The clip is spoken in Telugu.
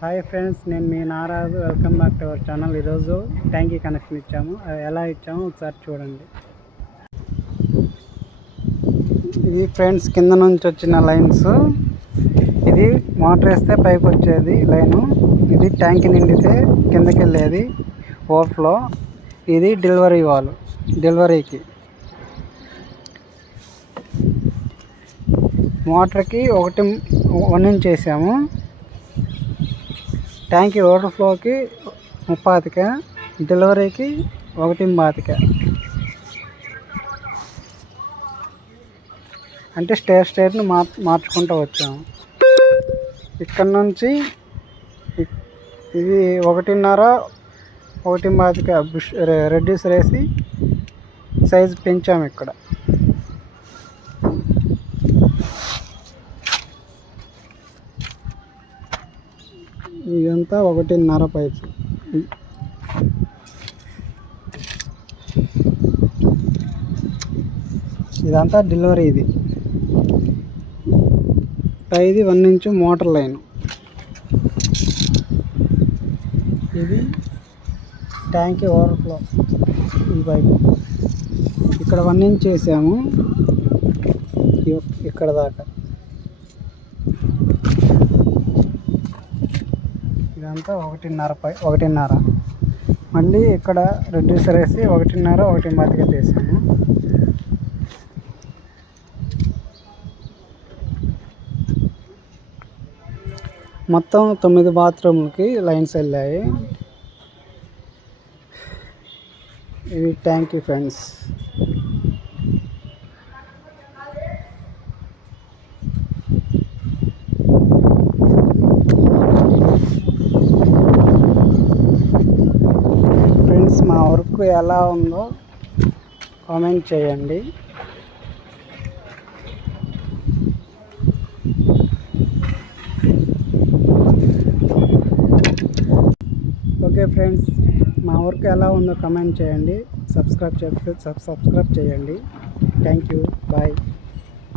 హాయ్ ఫ్రెండ్స్, నేను మీ Naraju. Welcome back to our channel. ఈరోజు ట్యాంకీ కనెక్షన్ ఇచ్చాము. అది ఎలా ఇచ్చామో ఒకసారి చూడండి. ఇది ఫ్రెండ్స్ కింద నుంచి వచ్చిన లైన్స్. ఇది మోటార్ వేస్తే పైకి వచ్చేది లైను. ఇది ట్యాంక్ నిండితే కిందకి వెళ్ళేది ఓవర్ఫ్లో. ఇది డెలివరీకి మోటార్కి 1 ఇంచ్ వేసాము. ట్యాంక్ ఓవర్ఫ్లోకి 30, డెలివరీకి 1.25. అంటే స్టేర్ని మార్చుకుంటూ వచ్చాము. ఇక్కడ నుంచి ఇది 1.5, 1.25 రెడ్యూసర్ వేసి సైజు పెంచాము. ఇక్కడ ఇదంతా 1.5 పైపు. ఇదంతా డెలివరీ. ఇది పైది 1 ఇంచ్ మోటార్ లైన్. ఇది ట్యాంక్ ఓవర్ఫ్లో. ఈ పైపు ఇక్కడ 1 ఇంచ్ వేసాము ఇక్కడ దాకా. ఇదంతా 1.5. మళ్ళీ ఇక్కడ రెడ్యూసర్ వేసి 1.5, 1.25 చేసాము. మొత్తం 9 బాత్రూమ్లకి లైన్స్ వెళ్ళాయి. ఇది ట్యాంకీ ఫ్రెండ్స్. మా వర్క్ ఎలా ఉందో కామెంట్ చేయండి. ఓకే ఫ్రెండ్స్, మా వర్క్ ఎలా ఉందో కామెంట్ చేయండి. సబ్స్క్రైబ్ చేయండి. Thank you. బాయ్.